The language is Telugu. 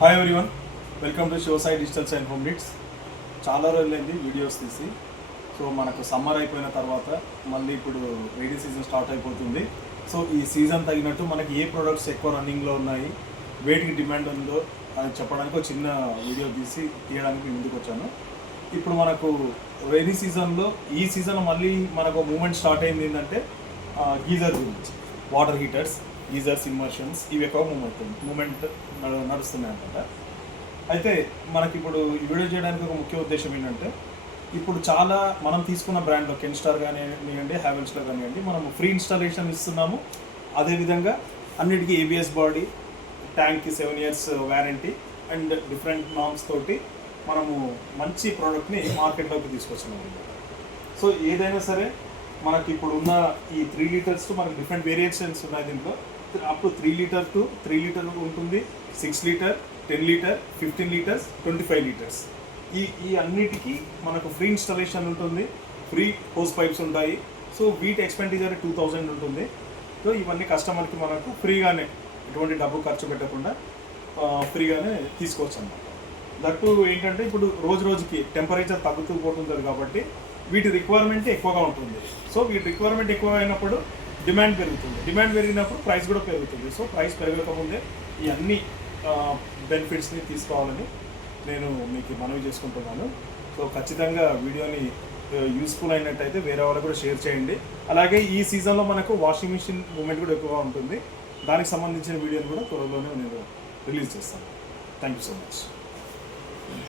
Hi everyone, welcome to Shivasai digitals and home needs. చాలా రోజులైంది వీడియోస్ తీసి. సో మనకు సమ్మర్ అయిపోయిన తర్వాత మళ్ళీ ఇప్పుడు రైనీ సీజన్ స్టార్ట్ అయిపోతుంది. సో ఈ సీజన్ తగినట్టు మనకి ఏ ప్రోడక్ట్స్ ఎక్కువ రన్నింగ్లో ఉన్నాయి, వేటికి డిమాండ్ ఉందో అని చెప్పడానికి ఒక చిన్న వీడియో తీయడానికి ముందుకు వచ్చాను. ఇప్పుడు మనకు రైనీ సీజన్లో ఈ సీజన్ మళ్ళీ మనకు మూమెంట్ స్టార్ట్ అయింది ఏంటంటే గీజర్ గురించి. వాటర్ హీటర్స్, గీజర్స్, ఇమ్మర్షన్స్ ఇవి ఎక్కువ మూమెంట్ నడుస్తున్నాయి అన్నమాట. అయితే మనకి ఇప్పుడు ఈ వీడియో చేయడానికి ఒక ముఖ్య ఉద్దేశం ఏంటంటే, ఇప్పుడు చాలా మనం తీసుకున్న బ్రాండ్లో కెన్స్టార్ కానివ్వండి, హ్యావెల్స్లో కానివ్వండి, మనము ఫ్రీ ఇన్స్టాలేషన్ ఇస్తున్నాము. అదేవిధంగా అన్నిటికీ ఏబిఎస్ బాడీ, ట్యాంక్కి 7 years warranty and different norms తోటి మనము మంచి ప్రోడక్ట్ని మార్కెట్లోకి తీసుకొచ్చున్నాము. సో ఏదైనా సరే మనకి ఇప్పుడు ఉన్న ఈ 3 liters మనకి డిఫరెంట్ వేరియేషన్స్ ఉన్నాయి. దీంట్లో up to 3 liter to 3 liter ఉంటుంది, 6 liter, 10 liter, 15 liters, 25 liters. ఈ అన్నిటికీ మనకు ఫ్రీ ఇన్స్టాలేషన్ ఉంటుంది, ఫ్రీ హోస్ పైప్స్ ఉంటాయి. సో వీటి ఎక్స్పెండిచర్ 2000 ఉంటుంది. సో ఇవన్నీ కస్టమర్కి మనకు ఫ్రీగానే, ఎటువంటి డబ్బు ఖర్చు పెట్టకుండా ఫ్రీగానే తీసుకోవచ్చు అన్నమాట. దట్టు ఏంటంటే ఇప్పుడు రోజుకి టెంపరేచర్ తగ్గుతూ పోతుంటుంది కాబట్టి వీటి రిక్వైర్మెంట్ ఎక్కువగా ఉంటుంది. సో వీటి రిక్వైర్మెంట్ ఎక్కువ అయినప్పుడు డిమాండ్ పెరుగుతుంది, డిమాండ్ పెరిగినప్పుడు ప్రైస్ కూడా పెరుగుతుంది. సో ప్రైస్ పెరగకముందే ఈ అన్ని బెనిఫిట్స్ని తీసుకోవాలని నేను మీకు మనవి చేసుకుంటున్నాను. సో ఖచ్చితంగా వీడియోని యూస్ఫుల్ అయినట్టయితే వేరే వాళ్ళు కూడా షేర్ చేయండి. అలాగే ఈ సీజన్లో మనకు వాషింగ్ మిషన్ మూమెంట్ కూడా ఎక్కువగా ఉంటుంది. దానికి సంబంధించిన వీడియోని కూడా త్వరలోనే నేను రిలీజ్ చేస్తాను. Thank you so much.